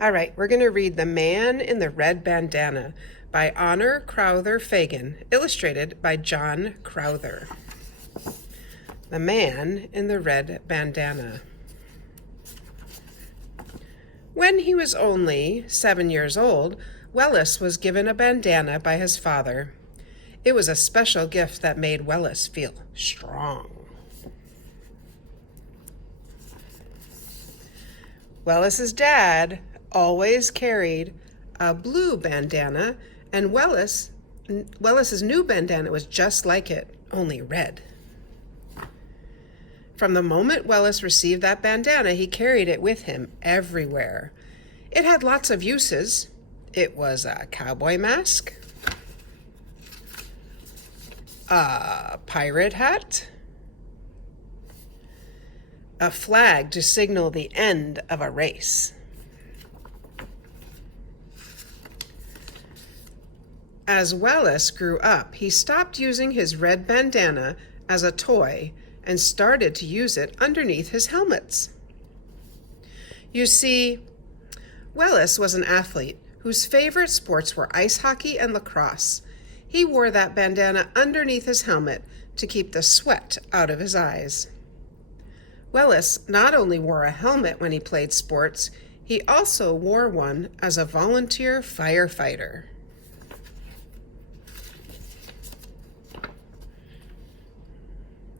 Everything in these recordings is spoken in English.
All right, we're going to read The Man in the Red Bandana by Honor Crowther Fagan, illustrated by John Crowther. The Man in the Red Bandana. When he was only 7 years old, Wellis was given a bandana by his father. It was a special gift that made Wellis feel strong. Wellis's dad always carried a blue bandana, and Wellis's new bandana was just like it, only red. From the moment Wellis received that bandana, he carried it with him everywhere. It had lots of uses. It was a cowboy mask, a pirate hat, a flag to signal the end of a race. As Wellis grew up, he stopped using his red bandana as a toy and started to use it underneath his helmets. You see, Wellis was an athlete whose favorite sports were ice hockey and lacrosse. He wore that bandana underneath his helmet to keep the sweat out of his eyes. Wellis not only wore a helmet when he played sports, he also wore one as a volunteer firefighter.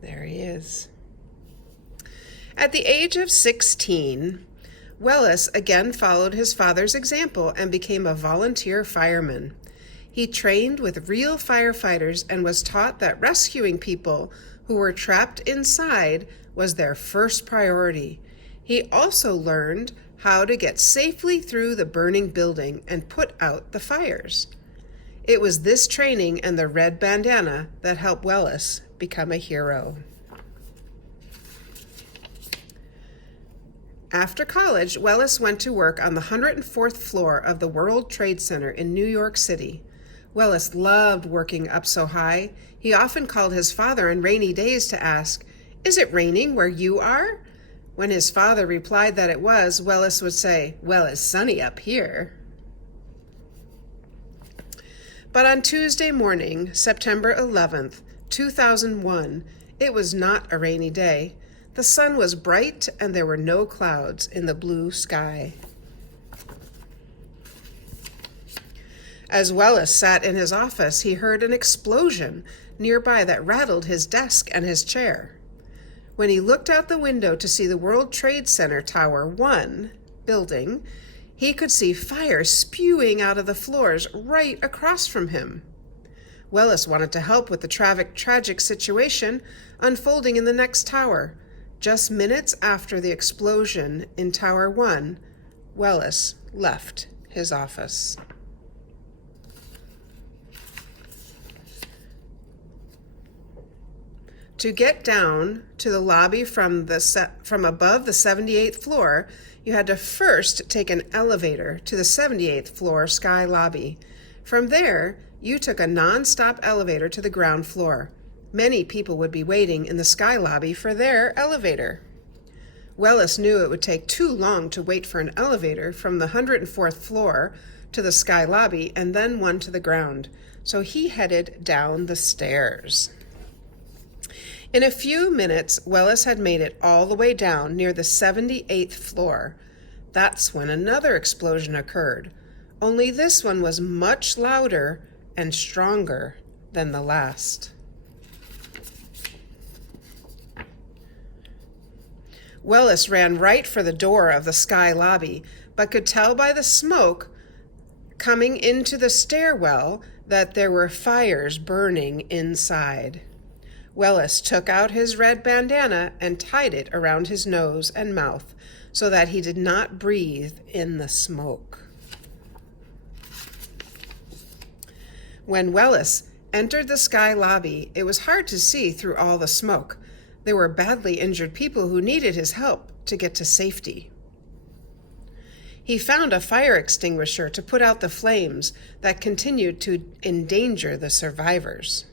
There he is. At the age of 16, Wellis again followed his father's example and became a volunteer fireman. He trained with real firefighters and was taught that rescuing people who were trapped inside was their first priority. He also learned how to get safely through the burning building and put out the fires. It was this training and the red bandana that helped Wellis become a hero. After college, Wellis went to work on the 104th floor of the World Trade Center in New York City. Wellis loved working up so high. He often called his father on rainy days to ask, "Is it raining where you are?" When his father replied that it was, Wellis would say, "Well, it's sunny up here." But on Tuesday morning, September 11th, 2001, it was not a rainy day. The sun was bright and there were no clouds in the blue sky. As Wellis sat in his office, he heard an explosion nearby that rattled his desk and his chair. When he looked out the window to see the World Trade Center Tower 1 building, he could see fire spewing out of the floors right across from him. Wellis wanted to help with the tragic situation unfolding in the next tower. Just minutes after the explosion in Tower 1, Wellis left his office. To get down to the lobby from above the 78th floor, you had to first take an elevator to the 78th floor sky lobby. From there, you took a non-stop elevator to the ground floor. Many people would be waiting in the sky lobby for their elevator. Wellis knew it would take too long to wait for an elevator from the 104th floor to the sky lobby and then one to the ground, so he headed down the stairs. In a few minutes, Wellis had made it all the way down near the 78th floor. That's when another explosion occurred, only this one was much louder and stronger than the last. Wellis ran right for the door of the sky lobby, but could tell by the smoke coming into the stairwell that there were fires burning inside. Wellis took out his red bandana and tied it around his nose and mouth so that he did not breathe in the smoke. When Wellis entered the sky lobby, it was hard to see through all the smoke. There were badly injured people who needed his help to get to safety. He found a fire extinguisher to put out the flames that continued to endanger the survivors.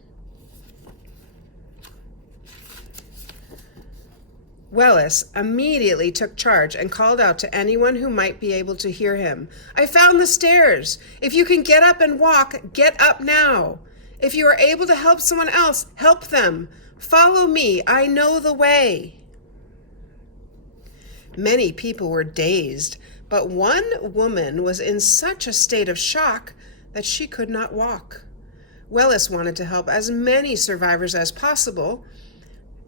Wellis immediately took charge and called out to anyone who might be able to hear him. "I found the stairs. If you can get up and walk, get up now. If you are able to help someone else, help them. Follow me. I know the way." Many people were dazed, but one woman was in such a state of shock that she could not walk. Wellis wanted to help as many survivors as possible.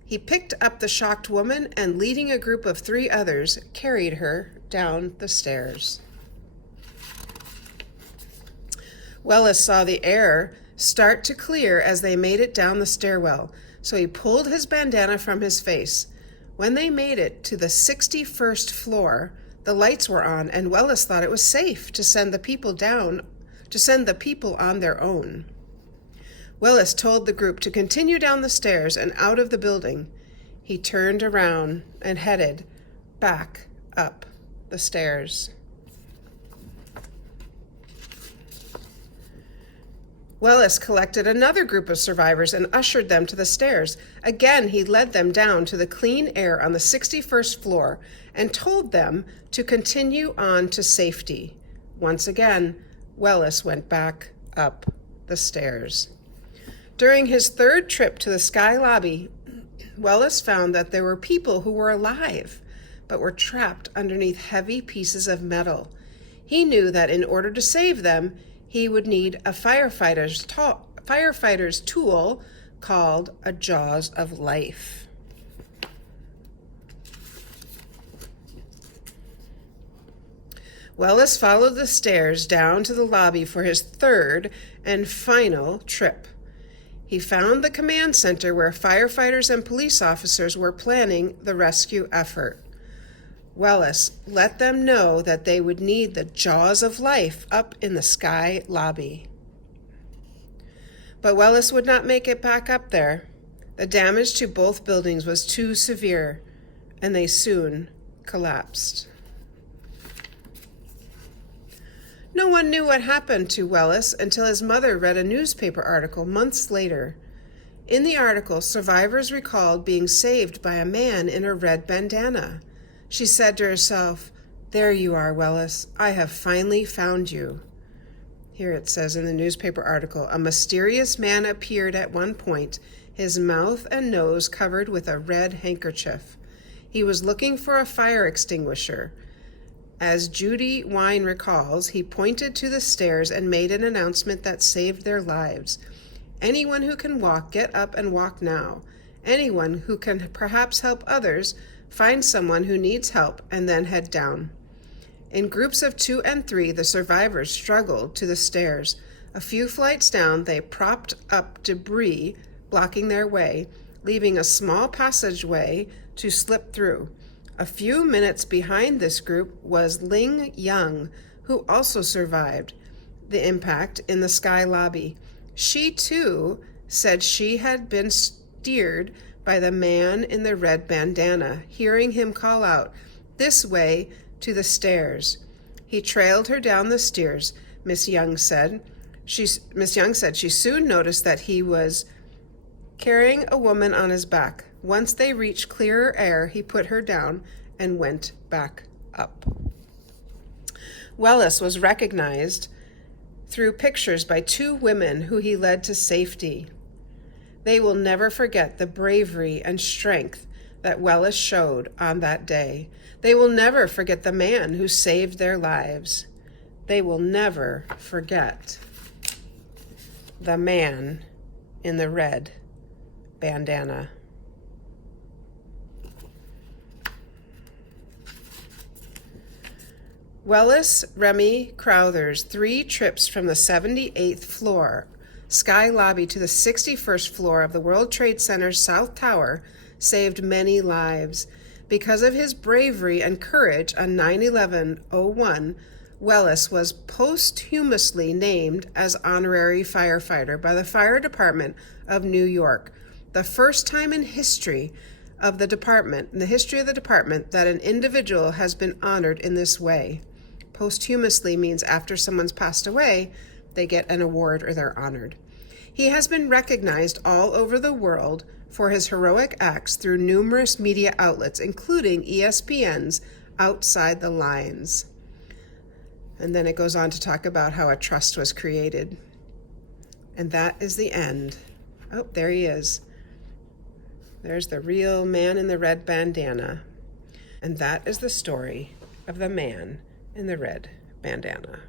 He picked up the shocked woman and, leading a group of 3 others, carried her down the stairs. Wellis saw the air start to clear as they made it down the stairwell, so he pulled his bandana from his face. When they made it to the 61st floor, the lights were on, and Wellis thought it was safe to send the people on their own. Wellis told the group to continue down the stairs and out of the building. He turned around and headed back up the stairs. Wellis collected another group of survivors and ushered them to the stairs. Again, he led them down to the clean air on the 61st floor and told them to continue on to safety. Once again, Wellis went back up the stairs. During his 3rd trip to the Sky Lobby, Wellis found that there were people who were alive, but were trapped underneath heavy pieces of metal. He knew that in order to save them, he would need a firefighter's tool called a Jaws of Life. Wellis followed the stairs down to the lobby for his 3rd and final trip. He found the command center where firefighters and police officers were planning the rescue effort. Wellis let them know that they would need the Jaws of Life up in the Sky Lobby. But Wellis would not make it back up there. The damage to both buildings was too severe, and they soon collapsed. No one knew what happened to Wellis until his mother read a newspaper article months later. In the article, survivors recalled being saved by a man in a red bandana. She said to herself, "There you are, Wellis. I have finally found you." Here it says in the newspaper article, "A mysterious man appeared at one point, his mouth and nose covered with a red handkerchief. He was looking for a fire extinguisher. As Judy Wine recalls, he pointed to the stairs and made an announcement that saved their lives. Anyone who can walk, get up and walk now. Anyone who can perhaps help others, find someone who needs help and then head down." In groups of 2 and 3, the survivors struggled to the stairs. A few flights down, they propped up debris blocking their way, leaving a small passageway to slip through. A few minutes behind this group was Ling Young, who also survived the impact in the Sky Lobby. She, too, said she had been steered by the man in the red bandana, hearing him call out, "This way to the stairs." He trailed her down the stairs, Miss Young said. She soon noticed that he was carrying a woman on his back. Once they reached clearer air, he put her down and went back up. Wellis was recognized through pictures by 2 women who he led to safety. They will never forget the bravery and strength that Wellis showed on that day. They will never forget the man who saved their lives. They will never forget the man in the red bandana. Wellis Remy Crowther's 3 trips from the 78th floor Sky Lobby to the 61st floor of the World Trade Center's South Tower saved many lives. Because of his bravery and courage on 9/11/01, Wellis was posthumously named as honorary firefighter by the Fire Department of New York, the first time in the history of the department, that an individual has been honored in this way. Posthumously means after someone's passed away, they get an award or they're honored. He has been recognized all over the world for his heroic acts through numerous media outlets, including ESPN's Outside the Lines. And then it goes on to talk about how a trust was created. And that is the end. Oh, there he is. There's the real man in the red bandana. And that is the story of the man in the red bandana.